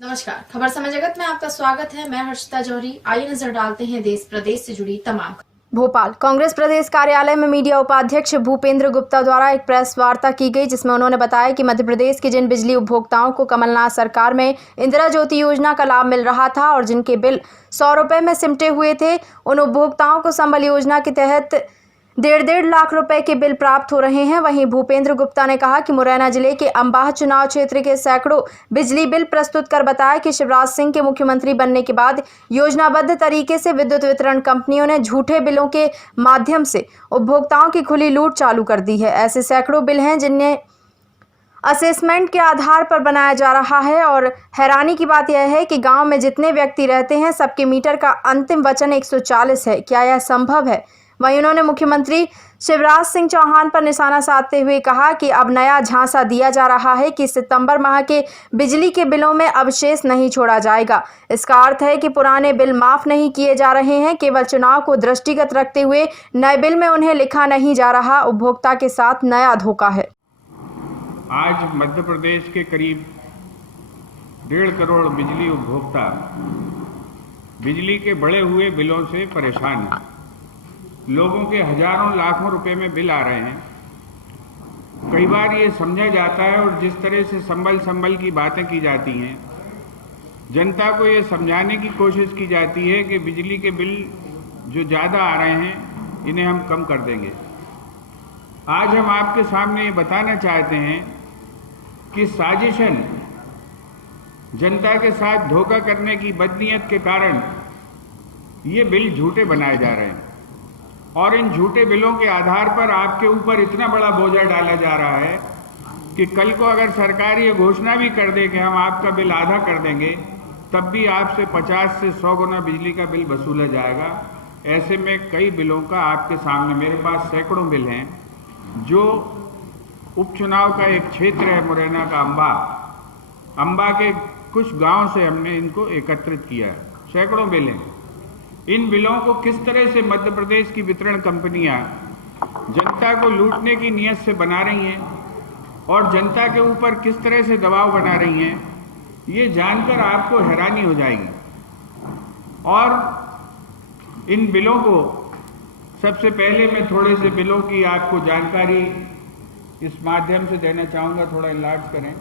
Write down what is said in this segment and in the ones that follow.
नमस्कार, खबर समय जगत में आपका स्वागत है। मैं हर्षिता जौहरी। आइए नजर डालते हैं देश प्रदेश से जुड़ी तमाम। भोपाल कांग्रेस प्रदेश कार्यालय में मीडिया उपाध्यक्ष भूपेंद्र गुप्ता द्वारा एक प्रेस वार्ता की गई, जिसमें उन्होंने बताया कि मध्य प्रदेश के जिन बिजली उपभोक्ताओं को कमलनाथ सरकार में इंदिरा ज्योति योजना का लाभ मिल रहा था और जिनके बिल 100 रुपए में सिमटे हुए थे, उन उपभोक्ताओं को संबल योजना के तहत 1.5 लाख रुपए के बिल प्राप्त हो रहे हैं। वहीं भूपेंद्र गुप्ता ने कहा कि मुरैना जिले के अंबाह चुनाव क्षेत्र के सैकड़ों बिजली बिल प्रस्तुत कर बताया कि शिवराज सिंह के मुख्यमंत्री बनने के बाद योजनाबद्ध तरीके से विद्युत वितरण कंपनियों ने झूठे बिलों के माध्यम से उपभोक्ताओं की खुली लूट चालू कर दी है। ऐसे सैकड़ों बिल हैं जिन्हें असेसमेंट के आधार पर बनाया जा रहा है और हैरानी की बात यह है कि गांव में जितने व्यक्ति रहते हैं सबके मीटर का अंतिम वचन 140 है। क्या यह संभव है? वहीं उन्होंने मुख्यमंत्री शिवराज सिंह चौहान पर निशाना साधते हुए कहा कि अब नया झांसा दिया जा रहा है कि सितंबर माह के बिजली के बिलों में अवशेष नहीं छोड़ा जाएगा। इसका अर्थ है कि पुराने बिल माफ नहीं किए जा रहे हैं, केवल चुनाव को दृष्टिगत रखते हुए नए बिल में उन्हें लिखा नहीं जा रहा। उपभोक्ता के साथ नया धोखा है। आज मध्य प्रदेश के करीब 1.5 करोड़ बिजली उपभोक्ता बिजली के बढ़े हुए बिलों से परेशान हैं। लोगों के हजारों लाखों रुपए में बिल आ रहे हैं। कई बार ये समझा जाता है और जिस तरह से संभल की बातें की जाती हैं, जनता को ये समझाने की कोशिश की जाती है कि बिजली के बिल जो ज़्यादा आ रहे हैं इन्हें हम कम कर देंगे। आज हम आपके सामने ये बताना चाहते हैं कि साजिशन जनता के साथ धोखा करने की बदनीयत के कारण ये बिल झूठे बनाए जा रहे हैं और इन झूठे बिलों के आधार पर आपके ऊपर इतना बड़ा बोझा डाला जा रहा है कि कल को अगर सरकार ये घोषणा भी कर दे कि हम आपका बिल आधा कर देंगे, तब भी आपसे 50 से 100 गुना बिजली का बिल वसूला जाएगा। ऐसे में कई बिलों का आपके सामने मेरे पास सैकड़ों बिल हैं। जो उपचुनाव का एक क्षेत्र है मुरैना का अंबा के कुछ गांव से हमने इनको एकत्रित किया है। सैकड़ों बिल हैं। इन बिलों को किस तरह से मध्य प्रदेश की वितरण कंपनियां जनता को लूटने की नीयत से बना रही हैं और जनता के ऊपर किस तरह से दबाव बना रही हैं, ये जानकर आपको हैरानी हो जाएगी। और इन बिलों को सबसे पहले मैं थोड़े से बिलों की आपको जानकारी इस माध्यम से देना चाहूँगा। थोड़ा इलाज करें।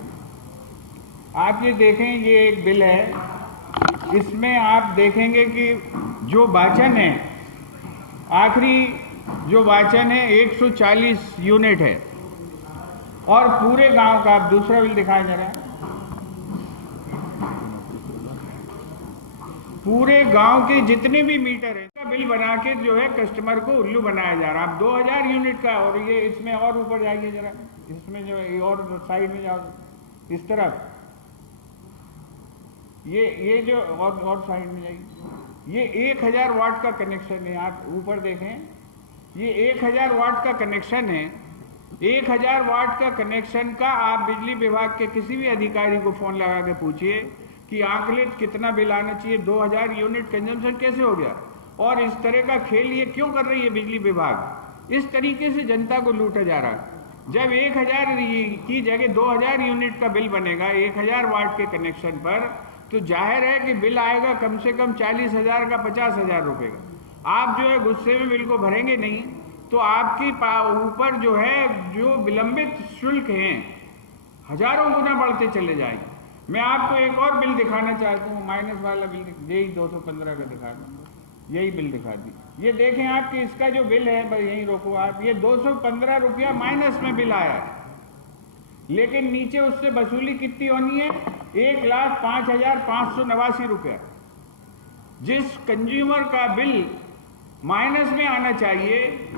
आप ये देखें, ये एक बिल है। इसमें आप देखेंगे कि जो वाचन है, आखिरी जो वाचन है 140 यूनिट है और पूरे गांव का, आप दूसरा बिल दिखाएं जरा, पूरे गांव के जितने भी मीटर है का बिल बना के जो है कस्टमर को उल्लू बनाया जा रहा है। आप 2000 यूनिट का, और ये इसमें और ऊपर जाइए जरा, इसमें जो है और साइड में जाओ इस तरफ, ये जो और साइड में जाइए, ये 1000 वाट का कनेक्शन है। आप ऊपर देखें, ये 1000 वाट का कनेक्शन है। 1000 वाट का कनेक्शन का आप बिजली विभाग के किसी भी अधिकारी को फोन लगा के पूछिए कि आंकलित कितना बिल आना चाहिए। 2000 यूनिट कंजम्पशन कैसे हो गया? और इस तरह का खेल ये क्यों कर रही है बिजली विभाग? इस तरीके से जनता को लूटा जा रहा है। जब 1000 की जगह 2000 यूनिट का बिल बनेगा 1000 वाट के कनेक्शन पर, तो जाहिर है कि बिल आएगा कम से कम 40,000 का, 50,000 रुपये का। आप जो है गुस्से में बिल को भरेंगे नहीं, तो आपकी ऊपर जो है जो विलंबित शुल्क हैं हजारों गुना बढ़ते चले जाएंगे। मैं आपको एक और बिल दिखाना चाहता हूँ, माइनस वाला बिल, यही 215 का दिखा दूँ, यही बिल दिखा दी। ये देखें आपके इसका जो बिल है, भाई यहीं रोको आप, ये 215 रुपया माइनस में बिल आया है, लेकिन नीचे उससे वसूली कितनी होनी है? 1,05,589 रुपया। जिस कंज्यूमर का बिल माइनस में आना चाहिए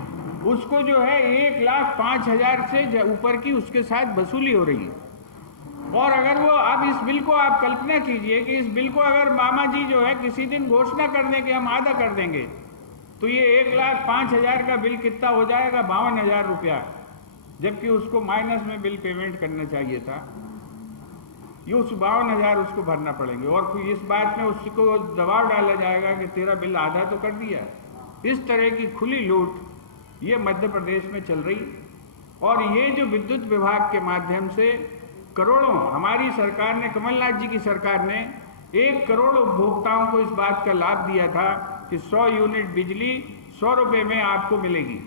उसको जो है 1,05,000 से ऊपर की उसके साथ वसूली हो रही है। और अगर वो, अब इस बिल को आप कल्पना कीजिए कि इस बिल को अगर मामा जी जो है किसी दिन घोषणा कर दें कि हम आधा कर देंगे, तो ये 1,05,000 का बिल कितना हो जाएगा? 52,000 रुपया, जबकि उसको माइनस में बिल पेमेंट करना चाहिए था। ये उस 52,000 उसको भरना पड़ेंगे और फिर इस बात में उसको दबाव डाला जाएगा कि तेरा बिल आधा तो कर दिया। इस तरह की खुली लूट ये मध्य प्रदेश में चल रही। और ये जो विद्युत विभाग के माध्यम से करोड़ों, हमारी सरकार ने, कमलनाथ जी की सरकार ने 1 करोड़ उपभोक्ताओं को इस बात का लाभ दिया था कि 100 यूनिट बिजली 100 रुपये में आपको मिलेगी।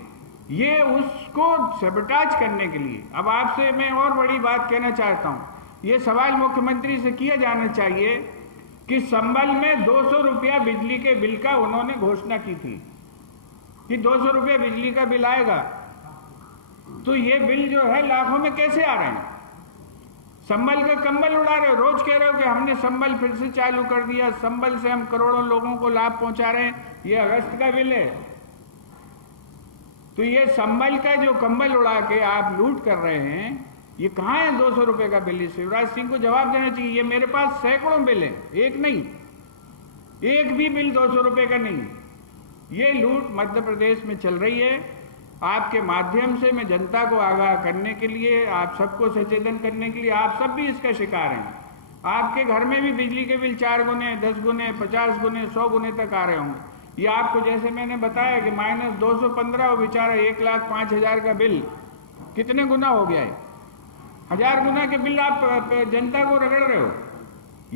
ये उसको सबटाज करने के लिए। अब आपसे मैं और बड़ी बात कहना चाहता हूँ, ये सवाल मुख्यमंत्री से किया जाना चाहिए कि संबल में 200 रुपया बिजली के बिल का उन्होंने घोषणा की थी कि 200 रुपया बिजली का बिल आएगा, तो ये बिल जो है लाखों में कैसे आ रहे हैं? संबल का कंबल उड़ा रहे हो, रोज कह रहे हो कि हमने संबल फिर से चालू कर दिया, संबल से हम करोड़ों लोगों को लाभ पहुंचा रहे हैं, ये अगस्त का बिल है। तो ये संबल का जो कंबल उड़ा के आप लूट कर रहे हैं, ये कहाँ है 200 रुपये का बिल? शिवराज सिंह को जवाब देना चाहिए। ये मेरे पास सैकड़ों बिल है, एक नहीं, एक भी बिल 200 रुपये का नहीं। ये लूट मध्य प्रदेश में चल रही है। आपके माध्यम से मैं जनता को आगाह करने के लिए, आप सबको सचेतन करने के लिए, आप सब भी इसका शिकार हैं। आपके घर में भी बिजली के बिल 4 गुने, 10 गुने, 50 गुने, 100 गुने तक आ रहे होंगे। ये आपको जैसे मैंने बताया कि -215 और बेचारा 1,05,000 का बिल कितने गुना हो गया है? 1000 गुना के बिल आप जनता को रगड़ रहे हो।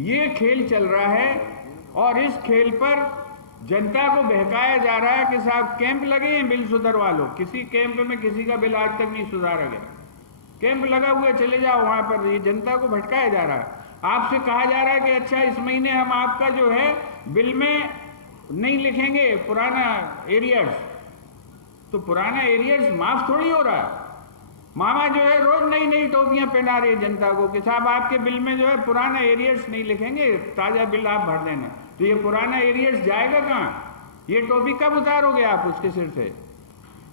ये खेल चल रहा है और इस खेल पर जनता को बहकाया जा रहा है कि साहब कैंप लगे हैं, बिल सुधरवा लो। किसी कैंप में किसी का बिल आज तक नहीं सुधारा गया। कैंप लगा हुआ, चले जाओ वहां पर। ये जनता को भटकाया जा रहा है। आपसे कहा जा रहा है कि अच्छा इस महीने हम आपका जो है बिल में नहीं लिखेंगे पुराना एरियर्स, तो पुराना एरियर्स माफ थोड़ी हो रहा है। मामा जो है रोज नई नई टोपियां पहना रहे जनता को कि साहब आपके बिल में जो है पुराना एरियर्स नहीं लिखेंगे, ताजा बिल आप भर देना। तो ये पुराना एरियर्स जाएगा कहाँ? ये टोपी कब उतारोगे आप उसके सिर से?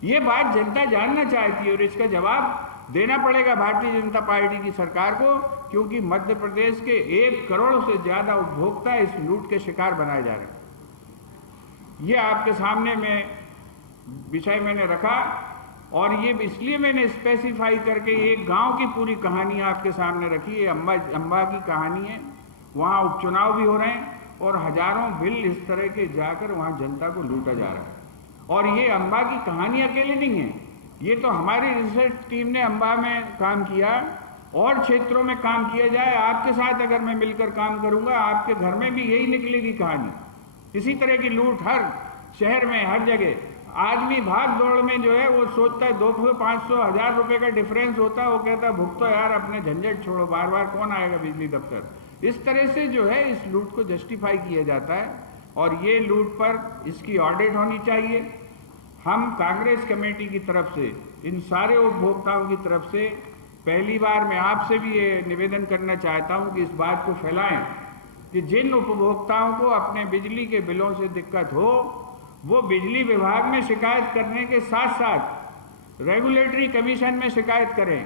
ये बात जनता जानना चाहती है और इसका जवाब देना पड़ेगा भारतीय जनता पार्टी की सरकार को, क्योंकि मध्य प्रदेश के 1 करोड़ से ज्यादा उपभोक्ता इस लूट के शिकार बनाए जा रहे हैं। ये आपके सामने में विषय मैंने रखा और ये इसलिए मैंने स्पेसिफाई करके एक गांव की पूरी कहानी आपके सामने रखी है। अंबा की कहानी है। वहाँ उपचुनाव भी हो रहे हैं और हजारों बिल इस तरह के जाकर वहाँ जनता को लूटा जा रहा है। और ये अंबा की कहानी अकेले नहीं है, ये तो हमारी रिसर्च टीम ने अंबा में काम किया और क्षेत्रों में काम किया जाए। आपके साथ अगर मैं मिलकर काम करूंगा, आपके घर में भी यही निकलेगी कहानी। इसी तरह की लूट हर शहर में, हर जगह। आदमी भाग दौड़ में जो है वो सोचता है 200, 500, 1000 रुपये का डिफरेंस होता है, वो कहता है भुगतो यार, अपने झंझट छोड़ो, बार बार कौन आएगा बिजली दफ्तर। इस तरह से जो है इस लूट को जस्टिफाई किया जाता है और ये लूट पर इसकी ऑडिट होनी चाहिए। हम कांग्रेस कमेटी की तरफ से इन सारे उपभोक्ताओं की तरफ से पहली बार मैं आपसे भी ये निवेदन करना चाहता हूँ कि इस बात को फैलाएं कि जिन उपभोक्ताओं को अपने बिजली के बिलों से दिक्कत हो, वो बिजली विभाग में शिकायत करने के साथ साथ रेगुलेटरी कमीशन में शिकायत करें,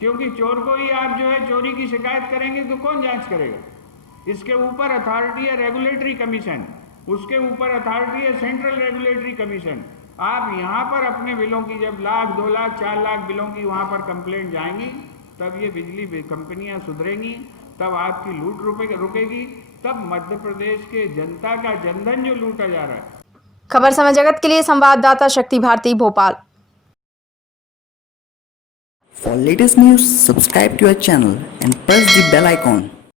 क्योंकि चोर को ही आप जो है चोरी की शिकायत करेंगे तो कौन जांच करेगा? इसके ऊपर अथॉरिटी है रेगुलेटरी कमीशन, उसके ऊपर अथॉरिटी है सेंट्रल रेगुलेटरी कमीशन। आप यहाँ पर अपने बिलों की जब 1 लाख, 2 लाख, 4 लाख बिलों की वहाँ पर कंप्लेंट जाएंगी, तब ये बिजली कंपनियाँ सुधरेंगी, तब आपकी लूट रुकेगी, तब मध्य प्रदेश के जनता का जनधन जो लूटा जा रहा है। खबर समय जगत के लिए संवाददाता शक्ति Bharti, Bhopal. For latest news, subscribe to our channel and press the bell icon.